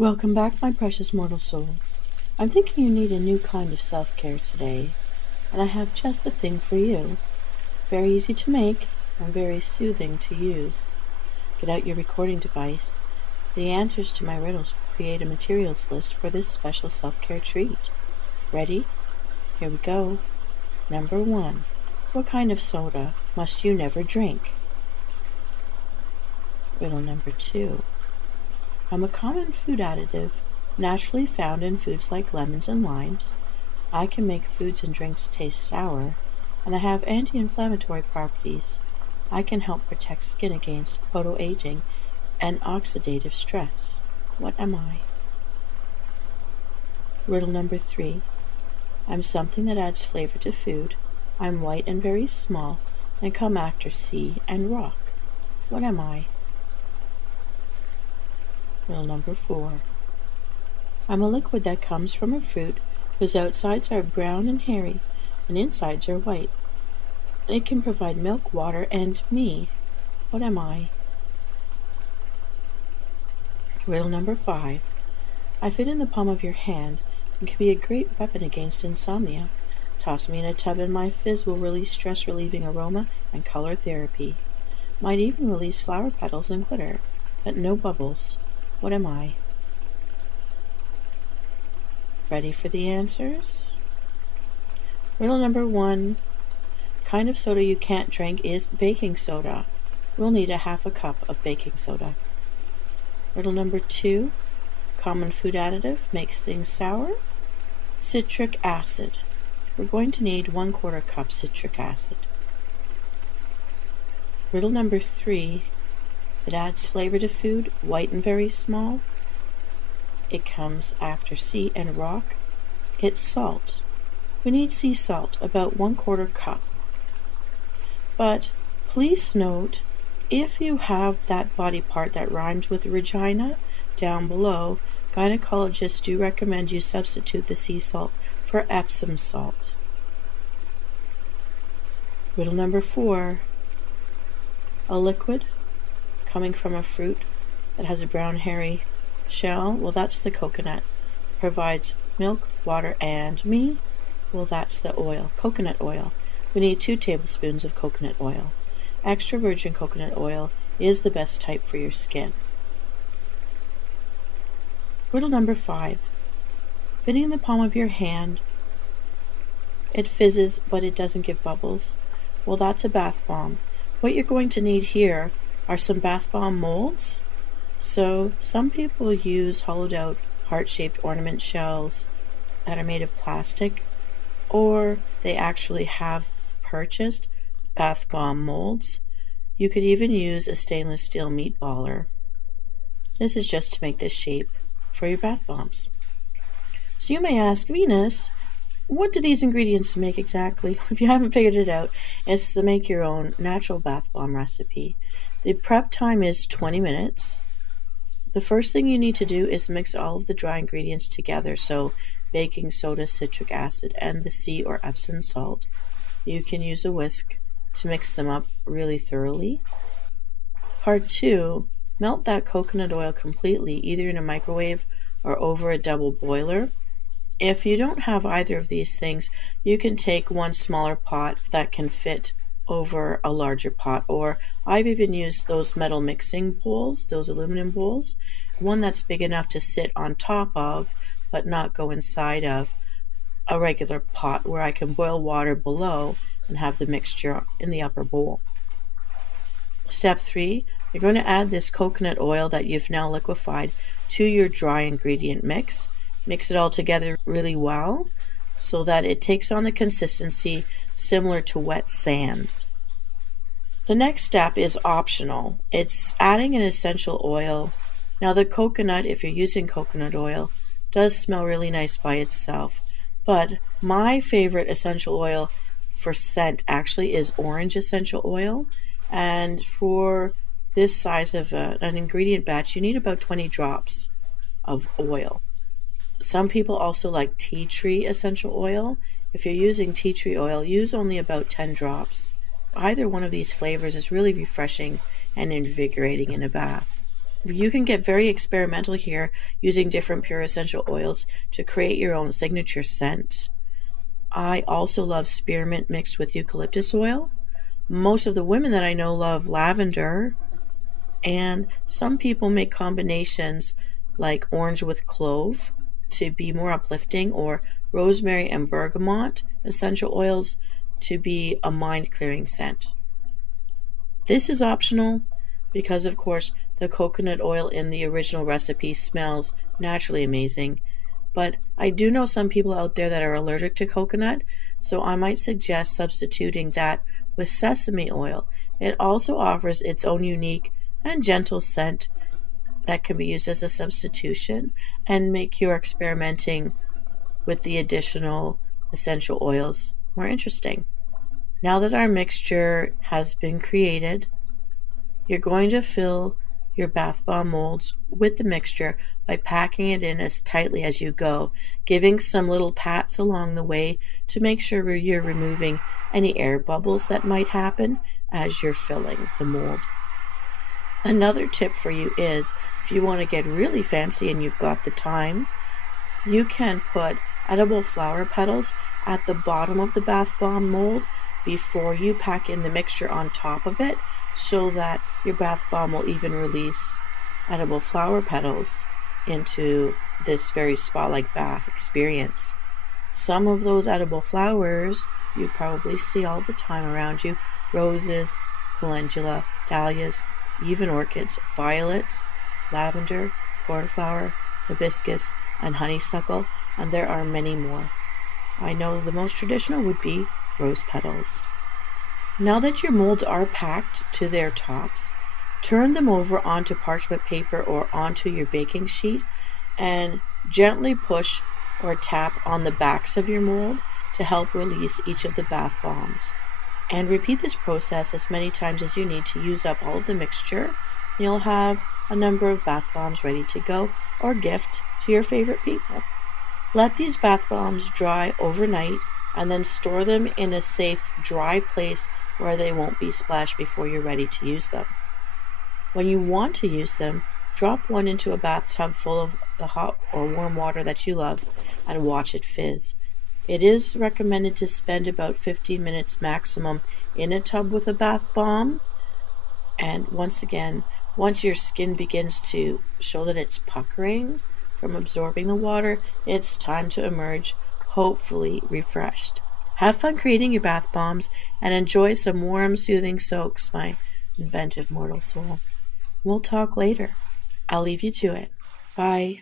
Welcome back, my precious mortal soul. I'm thinking you need a new kind of self-care today, and I have just the thing for you. Very easy to make and very soothing to use. Get out your recording device. The answers to my riddles will create a materials list for this special self-care treat. Ready? Here we go. Number 1. What kind of soda must you never drink? Riddle number 2. I'm a common food additive, naturally found in foods like lemons and limes. I can make foods and drinks taste sour, and I have anti-inflammatory properties. I can help protect skin against photoaging and oxidative stress. What am I? Riddle number 3. I'm something that adds flavor to food. I'm white and very small, and come after sea and rock. What am I? Riddle number 4. I'm a liquid that comes from a fruit whose outsides are brown and hairy, and insides are white. It can provide milk, water, and me. What am I? Riddle number 5. I fit in the palm of your hand and can be a great weapon against insomnia. Toss me in a tub and my fizz will release stress-relieving aroma and color therapy. Might even release flower petals and glitter, but no bubbles. What am I? Ready for the answers? Riddle number 1. Kind of soda you can't drink is baking soda. We'll need a half a cup of baking soda. Riddle number 2. Common food additive makes things sour. Citric acid. We're going to need 1/4 cup citric acid. Riddle number 3. It adds flavor to food, white and very small. It comes after sea and rock. It's salt. We need sea salt, about 1/4 cup. But please note, if you have that body part that rhymes with Regina down below, gynecologists do recommend you substitute the sea salt for Epsom salt. Riddle number 4. A liquid coming from a fruit that has a brown hairy shell, well, that's the coconut. Provides milk, water, and me, well, that's the oil, coconut oil. We need 2 tablespoons of coconut oil. Extra virgin coconut oil is the best type for your skin. Riddle number 5. Fitting in the palm of your hand, it fizzes, but it doesn't give bubbles. Well, that's a bath bomb. What you're going to need here are some bath bomb molds. So some people use hollowed out heart-shaped ornament shells that are made of plastic, or they actually have purchased bath bomb molds. You could even use a stainless steel meatballer. This is just to make this shape for your bath bombs. So you may ask, Venus, what do these ingredients make exactly? If you haven't figured it out, it's to make your own natural bath bomb recipe. The prep time is 20 minutes. The first thing you need to do is mix all of the dry ingredients together, so baking soda, citric acid, and the sea or Epsom salt. You can use a whisk to mix them up really thoroughly. Part 2, melt that coconut oil completely, either in a microwave or over a double boiler. If you don't have either of these things, you can take one smaller pot that can fit over a larger pot, or I've even used those metal mixing bowls, those aluminum bowls, one that's big enough to sit on top of but not go inside of a regular pot, where I can boil water below and have the mixture in the upper bowl. Step 3, you're going to add this coconut oil that you've now liquefied to your dry ingredient mix. Mix it all together really well so that it takes on the consistency similar to wet sand. The next step is optional. It's adding an essential oil. Now the coconut, if you're using coconut oil, does smell really nice by itself, but my favorite essential oil for scent actually is orange essential oil, and for this size of an ingredient batch you need about 20 drops of oil. Some people also like tea tree essential oil. If you're using tea tree oil, use only about 10 drops. Either one of these flavors is really refreshing and invigorating in a bath. You can get very experimental here using different pure essential oils to create your own signature scent. I also love spearmint mixed with eucalyptus oil. Most of the women that I know love lavender, and some people make combinations like orange with clove to be more uplifting, or rosemary and bergamot essential oils to be a mind clearing scent. This is optional because, of course, the coconut oil in the original recipe smells naturally amazing. But I do know some people out there that are allergic to coconut, so I might suggest substituting that with sesame oil. It also offers its own unique and gentle scent that can be used as a substitution and make your experimenting with the additional essential oils more interesting. Now that our mixture has been created, you're going to fill your bath bomb molds with the mixture by packing it in as tightly as you go, giving some little pats along the way to make sure you're removing any air bubbles that might happen as you're filling the mold. Another tip for you is, if you want to get really fancy and you've got the time, you can put edible flower petals at the bottom of the bath bomb mold before you pack in the mixture on top of it, so that your bath bomb will even release edible flower petals into this very spa-like bath experience. Some of those edible flowers you probably see all the time around you: roses, calendula, dahlias, even orchids, violets, lavender, cornflower, hibiscus, and honeysuckle, and there are many more. I know the most traditional would be rose petals. Now that your molds are packed to their tops, turn them over onto parchment paper or onto your baking sheet and gently push or tap on the backs of your mold to help release each of the bath bombs. And repeat this process as many times as you need to use up all of the mixture. You'll have a number of bath bombs ready to go or gift to your favorite people. Let these bath bombs dry overnight and then store them in a safe, dry place where they won't be splashed before you're ready to use them. When you want to use them, drop one into a bathtub full of the hot or warm water that you love and watch it fizz. It is recommended to spend about 15 minutes maximum in a tub with a bath bomb. And once again, once your skin begins to show that it's puckering from absorbing the water, it's time to emerge, hopefully refreshed. Have fun creating your bath bombs and enjoy some warm, soothing soaks, my inventive mortal soul. We'll talk later. I'll leave you to it. Bye.